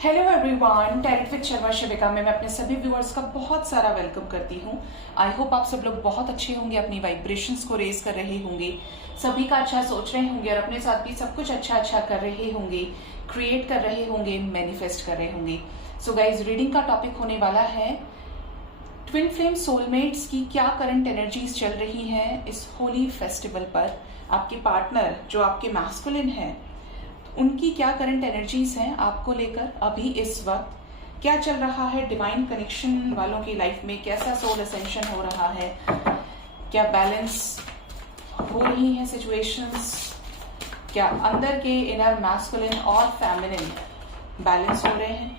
Hello everyone, talent with Sharma Shivika में मैं अपने सभी व्यूअर्स का बहुत सारा वेलकम करती हूँ। आई होप आप सब लोग बहुत अच्छे होंगे, अपनी वाइब्रेशंस को रेज कर रहे होंगे, सभी का अच्छा सोच रहे होंगे और अपने साथ भी सब कुछ अच्छा कर रहे होंगे, क्रिएट कर रहे होंगे, मैनिफेस्ट कर रहे होंगे। सो गाइज, रीडिंग का टॉपिक होने वाला है ट्विन फ्लेम सोलमेट्स की क्या करंट एनर्जीज चल रही हैं इस होली फेस्टिवल पर। आपके पार्टनर जो आपके मैस्कुलिन है, उनकी क्या करंट एनर्जीज हैं आपको लेकर अभी इस वक्त, क्या चल रहा है डिवाइन कनेक्शन वालों की लाइफ में, कैसा सोल असेंशन हो रहा है, क्या बैलेंस हो रही है सिचुएशंस, क्या अंदर के इनर मैस्कुलिन और फेमिनिन बैलेंस हो रहे हैं।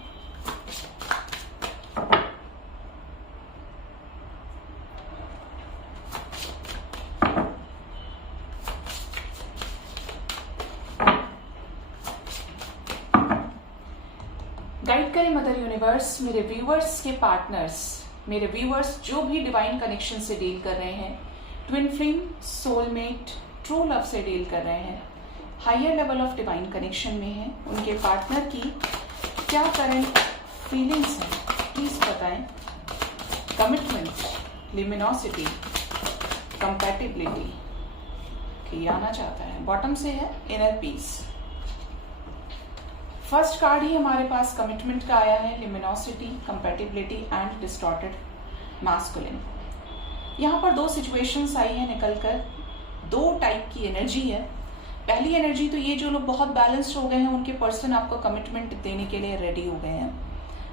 गाइड करें मदर यूनिवर्स, मेरे व्यूअर्स के पार्टनर्स, मेरे व्यूअर्स जो भी डिवाइन कनेक्शन से डील कर रहे हैं, twin flame, soulmate, true love से डील कर रहे हैं, higher level of divine connection में हैं, उनके पार्टनर की क्या करंट फीलिंग्स हैं प्लीज बताएं। कमिटमेंट, लिमिनोसिटी, कंपैटिबिलिटी की आना चाहता है। बॉटम से है इनर पीस। फर्स्ट कार्ड ही हमारे पास कमिटमेंट का आया है, लिमिनोसिटी, कंपैटिबिलिटी एंड डिस्टॉर्टेड मैस्कुलिन। यहाँ पर दो सिचुएशंस आई है निकलकर, दो टाइप की एनर्जी है। पहली एनर्जी तो ये जो लोग बहुत बैलेंस्ड हो गए हैं, उनके पर्सन आपको कमिटमेंट देने के लिए रेडी हो गए हैं।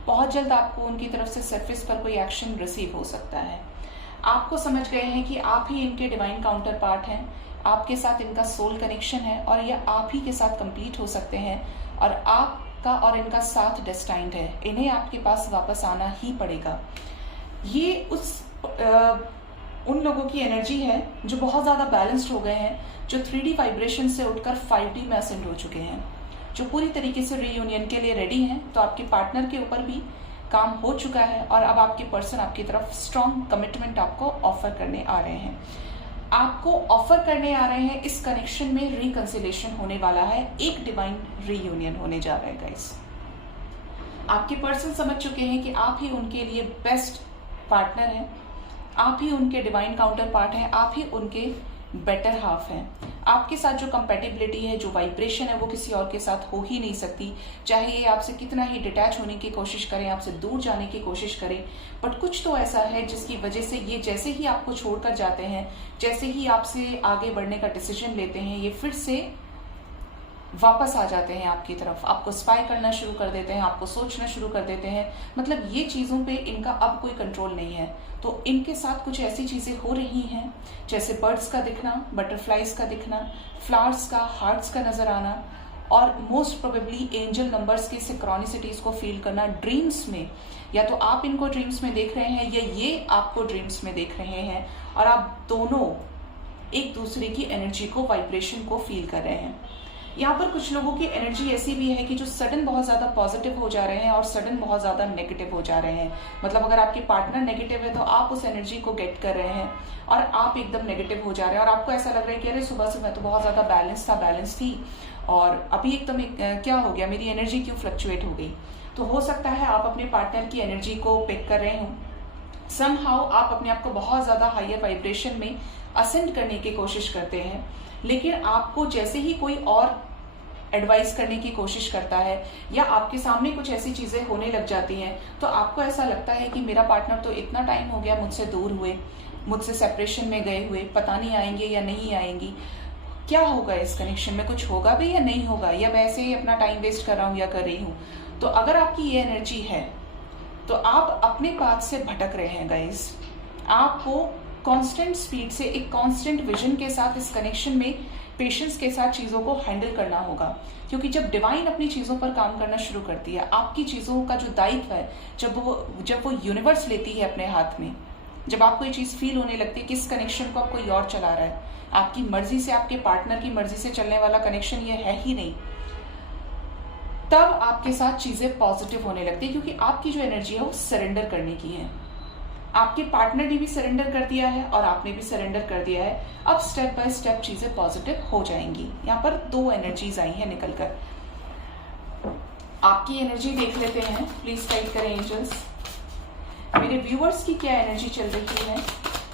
बहुत जल्द आपको उनकी तरफ से सरफेस पर कोई एक्शन रिसीव हो सकता है। आपको समझ गए हैं कि आप ही इनके डिवाइन काउंटर पार्ट हैं, आपके साथ इनका सोल कनेक्शन है और ये आप ही के साथ कंप्लीट हो सकते हैं और आपका और इनका साथ डेस्टाइन्ड है। इन्हें आपके पास वापस आना ही पड़ेगा। ये उन लोगों की एनर्जी है जो बहुत ज्यादा बैलेंस्ड हो गए हैं, जो 3D वाइब्रेशन से उठकर 5D में असेंड हो चुके हैं, जो पूरी तरीके से रीयूनियन के लिए रेडी हैं। तो आपके पार्टनर के ऊपर भी काम हो चुका है और अब आपके पर्सन आपकी तरफ स्ट्रॉन्ग कमिटमेंट आपको ऑफर करने आ रहे हैं। आपको ऑफर करने आ रहे हैं, इस कनेक्शन में रिकंसिलेशन होने वाला है, एक डिवाइन रीयूनियन होने जा रहा है गाइस। आपके पर्सन समझ चुके हैं कि आप ही उनके लिए बेस्ट पार्टनर हैं, आप ही उनके डिवाइन काउंटर पार्ट हैं, आप ही उनके बेटर हाफ हैं। आपके साथ जो कंपैटिबिलिटी है, जो वाइब्रेशन है, वो किसी और के साथ हो ही नहीं सकती। चाहे ये आपसे कितना ही डिटैच होने की कोशिश करें, आपसे दूर जाने की कोशिश करें, बट कुछ तो ऐसा है जिसकी वजह से ये जैसे ही आपको छोड़कर जाते हैं, जैसे ही आपसे आगे बढ़ने का डिसीजन लेते हैं, ये फिर से वापस आ जाते हैं आपकी तरफ, आपको स्पाई करना शुरू कर देते हैं, आपको सोचना शुरू कर देते हैं। मतलब ये चीजों पे इनका अब कोई कंट्रोल नहीं है। तो इनके साथ कुछ ऐसी चीजें हो रही हैं जैसे बर्ड्स का दिखना, बटरफ्लाइज का दिखना, फ्लावर्स का, हार्ट्स का नजर आना और मोस्ट प्रोबेबली एंजल नंबर्स की सिंक्रोनिसिटीज को फील करना ड्रीम्स में। या तो आप इनको ड्रीम्स में देख रहे हैं या ये आपको ड्रीम्स में देख रहे हैं और आप दोनों एक दूसरे की एनर्जी को, वाइब्रेशन को फील कर रहे हैं। यहाँ पर कुछ लोगों की एनर्जी ऐसी भी है कि जो सडन बहुत ज्यादा पॉजिटिव हो जा रहे हैं और सडन बहुत ज्यादा नेगेटिव हो जा रहे हैं। मतलब अगर आपके पार्टनर नेगेटिव है तो आप उस एनर्जी को गेट कर रहे हैं और आप एकदम नेगेटिव हो जा रहे हैं और आपको ऐसा लग रहा है कि अरे सुबह से मैं तो बहुत ज्यादा बैलेंस थी और अभी एकदम क्या हो गया, मेरी एनर्जी क्यों फ्लक्चुएट हो गई। तो हो सकता है आप अपने पार्टनर की एनर्जी को पिक कर रहे हो। समहाउ आप अपने आप को बहुत ज्यादा हायर वाइब्रेशन में असेंड करने की कोशिश करते हैं, लेकिन आपको जैसे ही कोई और एडवाइस करने की कोशिश करता है या आपके सामने कुछ ऐसी चीजें होने लग जाती हैं, तो आपको ऐसा लगता है कि मेरा पार्टनर तो इतना टाइम हो गया मुझसे दूर हुए, मुझसे सेपरेशन में गए हुए, पता नहीं आएंगे या नहीं आएंगी, क्या होगा इस कनेक्शन में, कुछ होगा भी या नहीं होगा, या मैं ऐसे ही अपना टाइम वेस्ट कर रहा हूँ या कर रही हूँ। तो अगर आपकी ये एनर्जी है तो आप अपने पाथ से भटक रहे हैं गाइस। आपको कांस्टेंट स्पीड से, एक कांस्टेंट विजन के साथ इस कनेक्शन में पेशेंस के साथ चीजों को हैंडल करना होगा, क्योंकि जब डिवाइन अपनी चीजों पर काम करना शुरू करती है, आपकी चीजों का जो दायित्व है, जब वो यूनिवर्स लेती है अपने हाथ में, जब आपको ये चीज फील होने लगती है कि इस कनेक्शन को आप कोई और चला रहा है, आपकी मर्जी से, आपके पार्टनर की मर्जी से चलने वाला कनेक्शन ये है ही नहीं, तब आपके साथ चीजें पॉजिटिव होने लगती है, क्योंकि आपकी जो एनर्जी है वो सरेंडर करने की है। आपके पार्टनर ने भी सरेंडर कर दिया है और आपने भी सरेंडर कर दिया है। अब स्टेप बाय स्टेप चीजें पॉजिटिव हो जाएंगी। यहाँ पर दो एनर्जीज आई हैं निकलकर। आपकी एनर्जी देख लेते हैं, प्लीज टाइप करें एंजल्स। मेरे व्यूअर्स की क्या एनर्जी चल रही है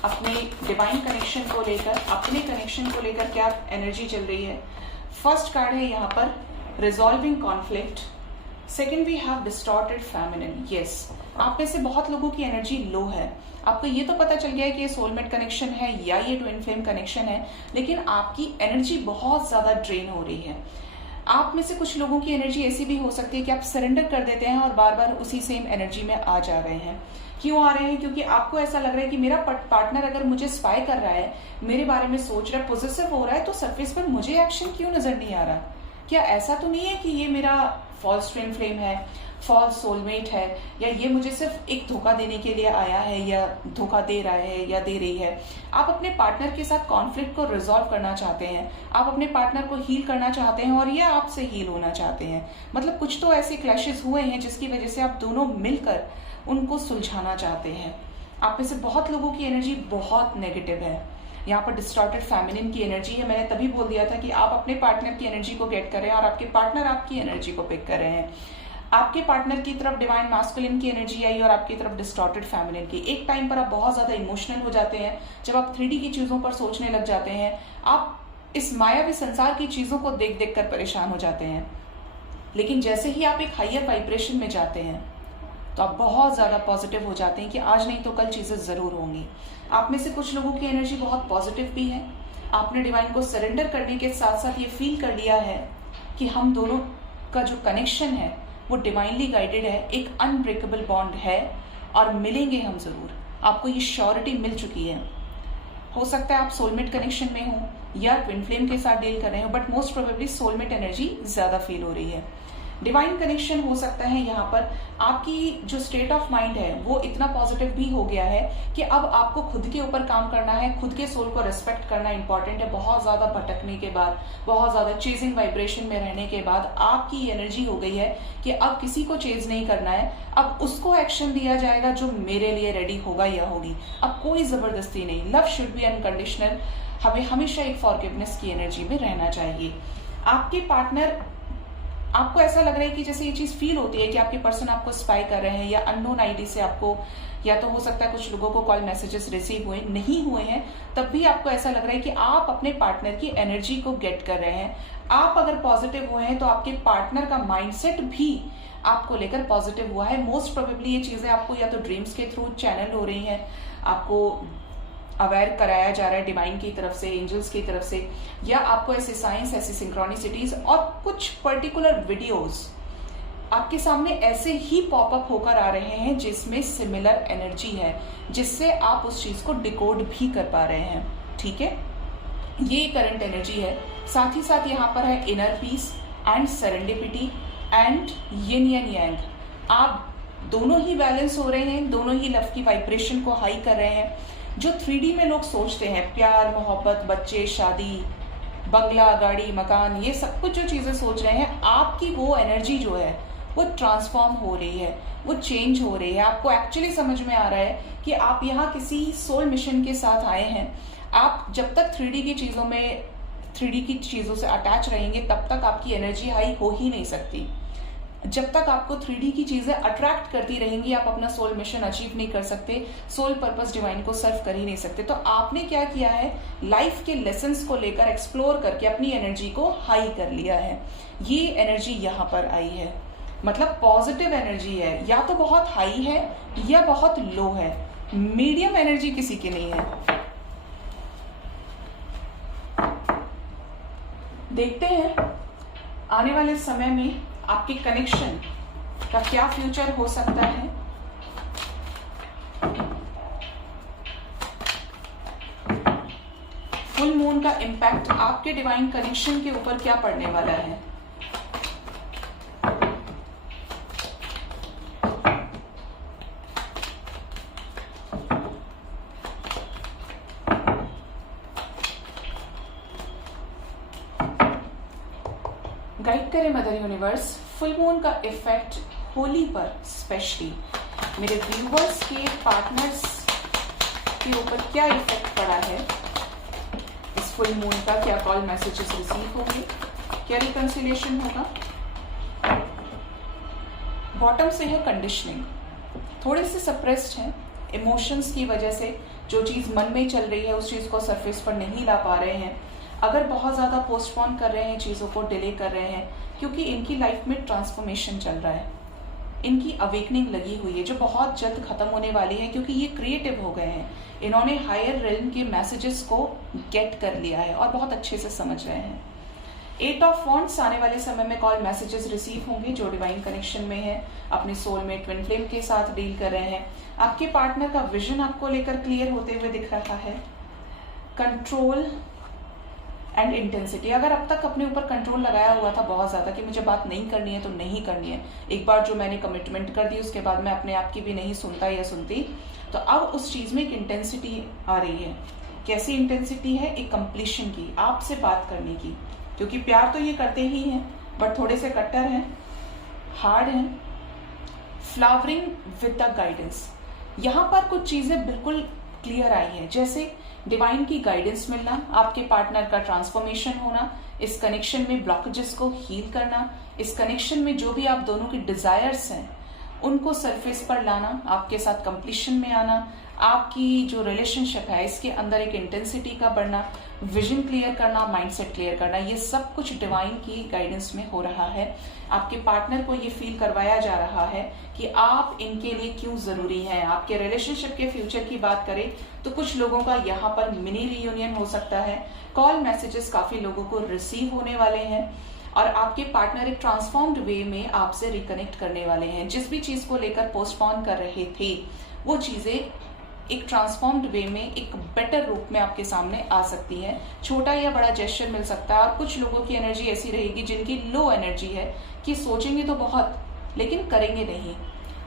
अपने डिवाइन कनेक्शन को लेकर, अपने कनेक्शन को लेकर क्या एनर्जी चल रही है। फर्स्ट कार्ड है यहाँ पर resolving conflict. Second we have distorted feminine. Yes, आप में से बहुत लोगों की एनर्जी लो है। आपको ये तो पता चल गया है कि ये सोलमेट कनेक्शन है या ये ट्विन फ्लेम कनेक्शन है, लेकिन आपकी एनर्जी बहुत ज्यादा ड्रेन हो रही है। आप में से कुछ लोगों की एनर्जी ऐसी भी हो सकती है कि आप सरेंडर कर देते हैं और बार बार उसी सेम एनर्जी में आ जा रहे हैं। क्यों आ रहे हैं? क्योंकि आपको ऐसा लग रहा है कि मेरा पार्टनर अगर मुझे स्पाई कर रहा है, मेरे बारे में सोच रहा है, पॉजिटिव हो रहा है, तो सरफेस पर मुझे एक्शन क्यों नजर नहीं आ रहा? क्या ऐसा तो नहीं है कि ये मेरा फॉल्स ट्विन फ्लेम है, फॉल्स सोलमेट है, या ये मुझे सिर्फ एक धोखा देने के लिए आया है या धोखा दे रहा है या दे रही है? आप अपने पार्टनर के साथ कॉन्फ्लिक्ट को रिजॉल्व करना चाहते हैं, आप अपने पार्टनर को हील करना चाहते हैं और ये आपसे हील होना चाहते हैं। मतलब कुछ तो ऐसे क्लैशेस हुए हैं जिसकी वजह से आप दोनों मिलकर उनको सुलझाना चाहते हैं। आप में से बहुत लोगों की एनर्जी बहुत नेगेटिव है। यहाँ पर डिस्टॉर्टेड फेमिनिन की एनर्जी है। मैंने तभी बोल दिया था कि आप अपने पार्टनर की एनर्जी को गेट कर रहे हैं और आपके पार्टनर आपकी एनर्जी को पिक कर रहे हैं। आपके पार्टनर की तरफ डिवाइन मास्कुलिन की एनर्जी आई और आपकी तरफ डिस्टॉर्टेड फेमिनिन की। एक टाइम पर आप बहुत ज्यादा इमोशनल हो जाते हैं जब आप 3D की चीजों पर सोचने लग जाते हैं। आप इस मायावी संसार की चीजों को देख देख कर परेशान हो जाते हैं, लेकिन जैसे ही आप एक हायर वाइब्रेशन में जाते हैं तो आप बहुत ज्यादा पॉजिटिव हो जाते हैं कि आज नहीं तो कल चीजें जरूर होंगी। आप में से कुछ लोगों की एनर्जी बहुत पॉजिटिव भी है। आपने डिवाइन को सरेंडर करने के साथ साथ ये फील कर लिया है कि हम दोनों का जो कनेक्शन है वो डिवाइनली गाइडेड है, एक अनब्रेकेबल बॉन्ड है और मिलेंगे हम जरूर। आपको ये श्योरिटी मिल चुकी है। हो सकता है आप सोलमेट कनेक्शन में हो या ट्विन फ्लेम के साथ डील कर रहे हो, but most probably soulmate energy ज्यादा फील हो रही है। डिवाइन कनेक्शन हो सकता है यहाँ पर आपकी जो स्टेट ऑफ माइंड है वो इतना पॉजिटिव भी हो गया है कि अब आपको खुद के ऊपर काम करना है, खुद के सोल को रिस्पेक्ट करना इंपॉर्टेंट है। बहुत ज्यादा भटकने के बाद, बहुत ज्यादा चेजिंग वाइब्रेशन में रहने के बाद आपकी एनर्जी हो गई है कि अब किसी को चेज नहीं करना है, अब उसको एक्शन दिया जाएगा जो मेरे लिए रेडी होगा या होगी। अब कोई जबरदस्ती नहीं। Love should be unconditional. हमें हमेशा एक फॉरगिवनेस की एनर्जी में रहना चाहिए। आपके पार्टनर, आपको ऐसा लग रहा है कि जैसे ये चीज फील होती है कि आपके पर्सन आपको स्पाई कर रहे हैं या अननोन आईडी से आपको, या तो हो सकता है कुछ लोगों को कॉल मैसेजेस रिसीव हुए नहीं हुए हैं, तब भी आपको ऐसा लग रहा है कि आप अपने पार्टनर की एनर्जी को गेट कर रहे हैं। आप अगर पॉजिटिव हुए हैं तो आपके पार्टनर का माइंडसेट भी आपको लेकर पॉजिटिव हुआ है। मोस्ट प्रोबेबली ये चीजें आपको या तो ड्रीम्स के थ्रू चैनल हो रही हैं, आपको अवेयर कराया जा रहा है डिवाइन की तरफ से, एंजल्स की तरफ से, या आपको ऐसे साइंस, ऐसी सिंक्रोनिसिटीज और कुछ पर्टिकुलर वीडियोस आपके सामने ऐसे ही पॉपअप होकर आ रहे हैं जिसमें सिमिलर एनर्जी है, जिससे आप उस चीज को डिकोड भी कर पा रहे हैं। ठीक है, ये करंट एनर्जी है। साथ ही साथ यहाँ पर है inner piece and serendipity and yin and yang. आप दोनों ही बैलेंस हो रहे हैं, दोनों ही लव की वाइब्रेशन को हाई कर रहे हैं। जो 3D में लोग सोचते हैं, प्यार, मोहब्बत, बच्चे, शादी, बंगला, गाड़ी, मकान, ये सब कुछ जो चीजें सोच रहे हैं, आपकी वो एनर्जी जो है वो ट्रांसफॉर्म हो रही है, वो चेंज हो रही है। आपको एक्चुअली समझ में आ रहा है कि आप यहाँ किसी सोल मिशन के साथ आए हैं। आप जब तक 3D की चीजों में, 3D की चीजों से अटैच रहेंगे तब तक आपकी एनर्जी हाई हो ही नहीं सकती। जब तक आपको 3D की चीजें अट्रैक्ट करती रहेंगी, आप अपना सोल मिशन अचीव नहीं कर सकते, सोल पर्पस डिवाइन को सर्व कर ही नहीं सकते। तो आपने क्या किया है, लाइफ के लेसन्स को लेकर एक्सप्लोर करके अपनी एनर्जी को हाई कर लिया है। ये एनर्जी यहाँ पर आई है, मतलब पॉजिटिव एनर्जी है। या तो बहुत हाई है या बहुत लो है, मीडियम एनर्जी किसी की नहीं है। देखते हैं आने वाले समय में आपके कनेक्शन का क्या फ्यूचर हो सकता है। फुल मून का इम्पैक्ट आपके डिवाइन कनेक्शन के ऊपर क्या पड़ने वाला है। गाइड करे मदर यूनिवर्स, फुल मून का इफेक्ट होली पर स्पेशली मेरे व्यूवर्स के पार्टनर्स के ऊपर क्या इफेक्ट पड़ा है। इस फुल मून का क्या कॉल मैसेजेस रिसीव होंगे, क्या रिकंसिलिएशन होगा। बॉटम से है कंडीशनिंग, थोड़े से सप्रेस्ड हैं इमोशंस की वजह से, जो चीज़ मन में चल रही है उस चीज़ को सरफेस पर नहीं ला पा रहे हैं। अगर बहुत ज़्यादा पोस्टपोन कर रहे हैं, चीज़ों को डिले कर रहे हैं, क्योंकि इनकी लाइफ में ट्रांसफॉर्मेशन चल रहा है, इनकी अवेकनिंग लगी हुई है जो बहुत जल्द खत्म होने वाली है, क्योंकि ये क्रिएटिव हो गए हैं। इन्होंने हायर रेल्म के मैसेजेस को गेट कर लिया है और बहुत अच्छे से समझ रहे हैं। 8 ऑफ वॉन्ड्स, आने वाले समय में कॉल मैसेजेस रिसीव होंगे जो डिवाइन कनेक्शन में है, अपने सोलमेट ट्विन फ्लेम के साथ डील कर रहे हैं। आपके पार्टनर का विजन आपको लेकर क्लियर होते हुए दिख रहा है। कंट्रोल एंड इंटेंसिटी, अगर अब तक अपने ऊपर कंट्रोल लगाया हुआ था बहुत ज़्यादा कि मुझे बात नहीं करनी है तो नहीं करनी है, एक बार जो मैंने कमिटमेंट कर दी उसके बाद मैं अपने आप की भी नहीं सुनता या सुनती, तो अब उस चीज़ में एक इंटेंसिटी आ रही है। कैसी इंटेंसिटी है? एक कंप्लीशन की, आपसे बात करने की, क्योंकि प्यार तो ये करते ही हैं बट थोड़े से कट्टर हैं, हार्ड हैं। फ्लावरिंग विद द गाइडेंस, यहाँ पर कुछ चीज़ें बिल्कुल क्लियर आई हैं, जैसे डिवाइन की गाइडेंस मिलना, आपके पार्टनर का ट्रांसफॉर्मेशन होना, इस कनेक्शन में ब्लॉकेजेस को हील करना, इस कनेक्शन में जो भी आप दोनों की डिजायर्स हैं उनको सरफेस पर लाना, आपके साथ कंप्लीशन में आना, आपकी जो रिलेशनशिप है इसके अंदर एक इंटेंसिटी का बढ़ना, विजन क्लियर करना, माइंडसेट क्लियर करना, ये सब कुछ डिवाइन की गाइडेंस में हो रहा है। आपके पार्टनर को ये फील करवाया जा रहा है कि आप इनके लिए क्यों जरूरी हैं। आपके रिलेशनशिप के फ्यूचर की बात करें तो कुछ लोगों का यहाँ पर मिनी रियूनियन हो सकता है। कॉल मैसेजेस काफी लोगों को रिसीव होने वाले हैं और आपके पार्टनर एक ट्रांसफॉर्म्ड वे में आपसे रिकनेक्ट करने वाले हैं। जिस भी चीज को लेकर पोस्टपोन कर रहे थे वो चीजें एक ट्रांसफॉर्म्ड वे में एक बेटर रूप में आपके सामने आ सकती है। छोटा या बड़ा जेस्चर मिल सकता है और कुछ लोगों की एनर्जी ऐसी रहेगी जिनकी लो एनर्जी है कि सोचेंगे तो बहुत लेकिन करेंगे नहीं।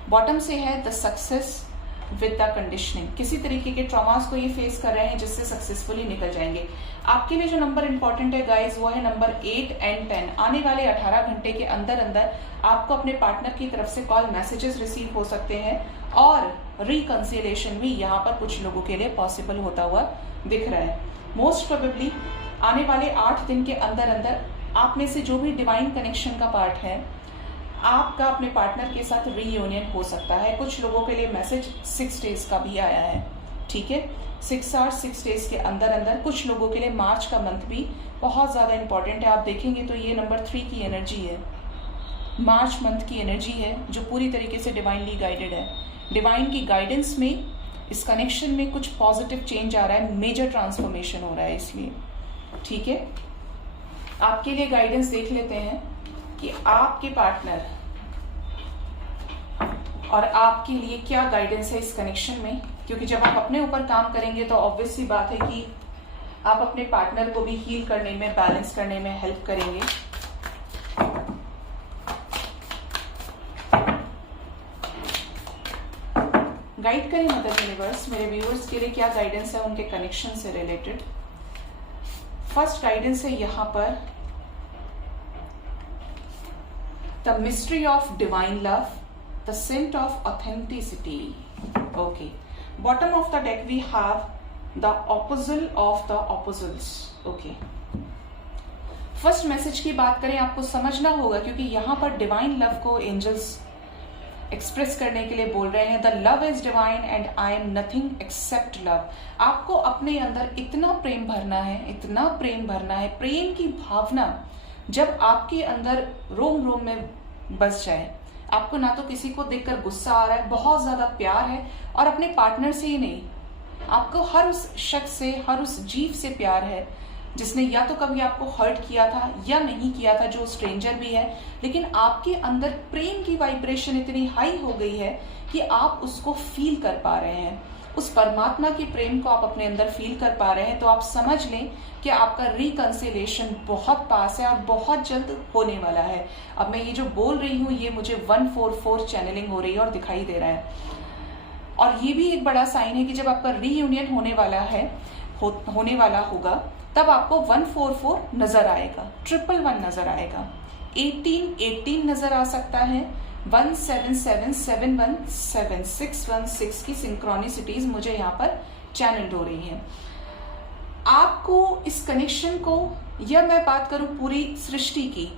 बॉटम से है the success with the conditioning, किसी तरीके के ट्रॉमास को ये फेस कर रहे हैं जिससे सक्सेसफुली निकल जाएंगे। आपके लिए जो नंबर इंपॉर्टेंट है गाइस वो है नंबर 8 एंड 10। आने वाले 18 घंटे के अंदर अंदर आपको अपने पार्टनर की तरफ से कॉल मैसेजेस रिसीव हो सकते हैं और रिकंसिलिएशन भी यहाँ पर कुछ लोगों के लिए पॉसिबल होता हुआ दिख रहा है। मोस्ट प्रोबेबली आने वाले 8 दिन के अंदर अंदर आप में से जो भी डिवाइन कनेक्शन का पार्ट है आपका अपने पार्टनर के साथ रीयूनियन हो सकता है। कुछ लोगों के लिए मैसेज 6 डेज का भी आया है, ठीक है, 6 और 6 डेज के अंदर अंदर। कुछ लोगों के लिए मार्च का मंथ भी बहुत ज्यादा इंपॉर्टेंट है। आप देखेंगे तो ये नंबर 3 की एनर्जी है, मार्च मंथ की एनर्जी है जो पूरी तरीके से डिवाइनली गाइडेड है। डिवाइन की गाइडेंस में इस कनेक्शन में कुछ पॉजिटिव चेंज आ रहा है, मेजर ट्रांसफॉर्मेशन हो रहा है इसलिए, ठीक है। आपके लिए गाइडेंस देख लेते हैं कि आपके पार्टनर और आपके लिए क्या गाइडेंस है इस कनेक्शन में, क्योंकि जब आप अपने ऊपर काम करेंगे तो ऑब्वियस सी बात है कि आप अपने पार्टनर को भी हील करने में, बैलेंस करने में हेल्प करेंगे। गाइड करें मदर यूनिवर्स मेरे व्यूअर्स के लिए क्या गाइडेंस है उनके कनेक्शन से रिलेटेड। फर्स्ट गाइडेंस है यहाँ पर The mystery of divine love, the scent of authenticity. Okay. Bottom of the deck we have the opposite of the opposites. Okay. First message की बात करें आपको समझना होगा क्योंकि यहाँ पर डिवाइन लव को एंजल्स एक्सप्रेस करने के लिए बोल रहे हैं। The love is divine and I am nothing accept love. आपको अपने अंदर इतना प्रेम भरना है, इतना प्रेम भरना है, प्रेम की भावना जब आपके अंदर रोम रोम में बस जाए। आपको ना तो किसी को देखकर गुस्सा आ रहा है, बहुत ज्यादा प्यार है, और अपने पार्टनर से ही नहीं, आपको हर उस शख्स से, हर उस जीव से प्यार है जिसने या तो कभी आपको हर्ट किया था या नहीं किया था, जो स्ट्रेंजर भी है, लेकिन आपके अंदर प्रेम की वाइब्रेशन इतनी हाई हो गई है कि आप उसको फील कर पा रहे हैं। उस परमात्मा के प्रेम को आप अपने अंदर फील कर पा रहे हैं, तो आप समझ लें कि आपका रिकंसिलिएशन बहुत पास है और बहुत जल्द होने वाला है। अब मैं ये जो बोल रही हूँ ये मुझे 144 चैनलिंग हो रही है और दिखाई दे रहा है, और ये भी एक बड़ा साइन है कि जब आपका रीयूनियन होने वाला है, होने वाला होगा, तब आपको 144 नजर आएगा, 111 नजर आएगा, 18 नजर आ सकता है, 177717616 की सिंक्रोनिसिटीज मुझे यहाँ पर चैनल्ड हो रही है। आपको इस कनेक्शन को, या मैं बात करूं पूरी सृष्टि की,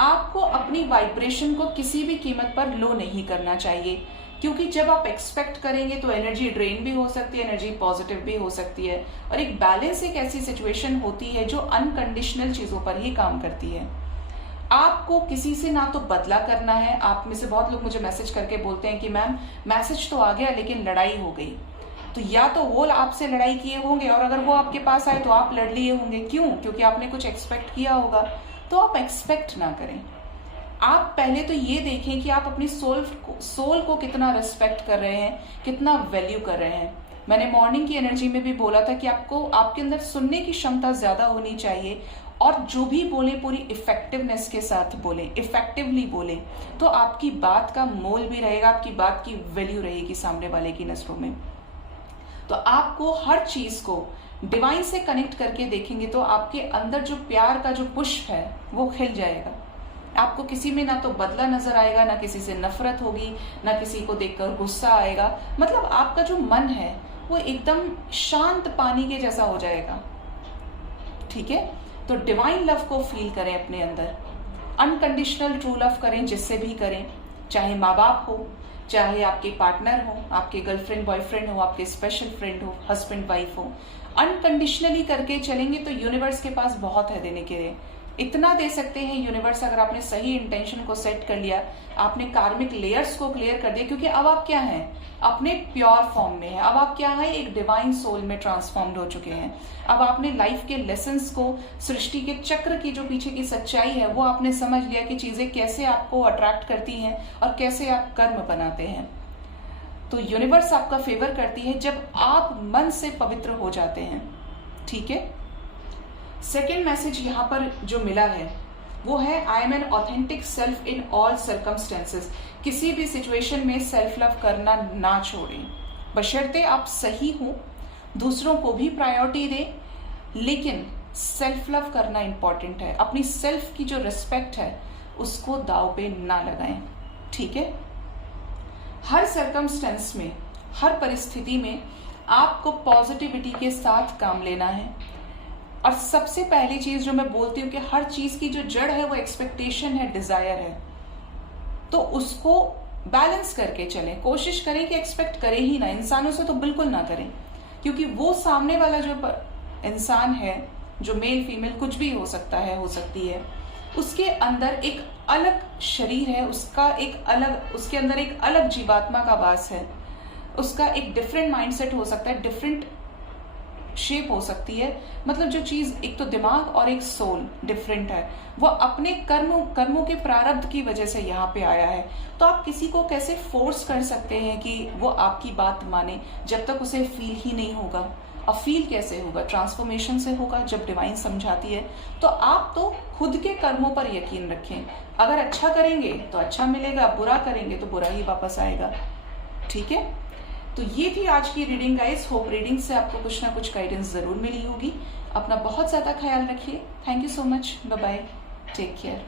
आपको अपनी वाइब्रेशन को किसी भी कीमत पर लो नहीं करना चाहिए, क्योंकि जब आप एक्सपेक्ट करेंगे तो एनर्जी ड्रेन भी हो सकती है, एनर्जी पॉजिटिव भी हो सकती है। और एक बैलेंस एक ऐसी सिचुएशन होती है जो अनकंडीशनल चीजों पर ही काम करती है। आपको किसी से ना तो बदला करना है। आप में से बहुत लोग मुझे मैसेज करके बोलते हैं कि मैम मैसेज तो आ गया लेकिन लड़ाई हो गई। तो या तो वो आपसे लड़ाई किए होंगे और अगर वो आपके पास आए तो आप लड़ लिए होंगे। क्यों? क्योंकि आपने कुछ एक्सपेक्ट किया होगा। तो आप एक्सपेक्ट ना करें। आप पहले तो ये देखें कि आप अपनी सोल को कितना रिस्पेक्ट कर रहे हैं, कितना वैल्यू कर रहे हैं। मैंने मॉर्निंग की एनर्जी में भी बोला था कि आपको आपके अंदर सुनने की क्षमता ज्यादा होनी चाहिए और जो भी बोले पूरी इफेक्टिवनेस के साथ बोले, इफेक्टिवली बोले, तो आपकी बात का मोल भी रहेगा, आपकी बात की वैल्यू रहेगी सामने वाले की नजरों में। तो आपको हर चीज को डिवाइन से कनेक्ट करके देखेंगे तो आपके अंदर जो प्यार का जो पुष्प है वो खिल जाएगा। आपको किसी में ना तो बदला नजर आएगा, ना किसी से नफरत होगी, ना किसी को देखकर गुस्सा आएगा। मतलब आपका जो मन है वो एकदम शांत पानी के जैसा हो जाएगा। ठीक है? तो डिवाइन लव को फील करें अपने अंदर, अनकंडीशनल ट्रू लव करें जिससे भी करें, चाहे माँ बाप हो, चाहे आपके पार्टनर हो, आपके गर्लफ्रेंड बॉयफ्रेंड हो, आपके स्पेशल फ्रेंड हो, हस्बैंड वाइफ हो। अनकंडीशनली करके चलेंगे तो यूनिवर्स के पास बहुत है देने के लिए। इतना दे सकते हैं यूनिवर्स, अगर आपने सही इंटेंशन को सेट कर लिया, आपने कार्मिक लेयर्स को क्लियर कर दिया। क्योंकि अब आप क्या हैं? अपने प्योर फॉर्म में है। अब आप क्या है? एक डिवाइन सोल में ट्रांसफॉर्म्ड हो चुके हैं। अब आपने लाइफ के लेसन्स को, सृष्टि के चक्र की जो पीछे की सच्चाई है वो आपने समझ लिया कि चीजें कैसे आपको अट्रैक्ट करती हैं और कैसे आप कर्म बनाते हैं। तो यूनिवर्स आपका फेवर करती है जब आप मन से पवित्र हो जाते हैं। ठीक है? सेकेंड मैसेज यहाँ पर जो मिला है वो है I am an authentic self in all circumstances. किसी भी सिचुएशन में सेल्फ लव करना ना छोड़ें, बशर्ते आप सही हो, दूसरों को भी प्रायोरिटी दें, लेकिन सेल्फ लव करना इंपॉर्टेंट है। अपनी सेल्फ की जो रिस्पेक्ट है उसको दाव पे ना लगाएं। ठीक है? हर सर्कमस्टेंस में, हर परिस्थिति में आपको पॉजिटिविटी के साथ काम लेना है। और सबसे पहली चीज जो मैं बोलती हूँ कि हर चीज की जो जड़ है वो एक्सपेक्टेशन है, डिजायर है। तो उसको बैलेंस करके चलें। कोशिश करें कि एक्सपेक्ट करें ही ना, इंसानों से तो बिल्कुल ना करें, क्योंकि वो सामने वाला जो इंसान है, जो मेल फीमेल कुछ भी हो सकता है, हो सकती है, उसके अंदर एक अलग शरीर है, उसके अंदर एक अलग जीवात्मा का वास है, उसका एक डिफरेंट माइंडसेट हो सकता है, डिफरेंट शेप हो सकती है। मतलब जो चीज, एक तो दिमाग और एक सोल डिफरेंट है, वो अपने कर्मों के प्रारब्ध की वजह से यहाँ पे आया है। तो आप किसी को कैसे फोर्स कर सकते हैं कि वो आपकी बात माने जब तक उसे फील ही नहीं होगा। और फील कैसे होगा? ट्रांसफॉर्मेशन से होगा, जब डिवाइन समझाती है। तो आप तो खुद के कर्मों पर यकीन रखें। अगर अच्छा करेंगे तो अच्छा मिलेगा, बुरा करेंगे तो बुरा ही वापस आएगा। ठीक है? तो ये थी आज की रीडिंग गाइस। होप रीडिंग से आपको कुछ ना कुछ गाइडेंस जरूर मिली होगी। अपना बहुत ज्यादा ख्याल रखिए। Thank you so much. Bye bye. Take care.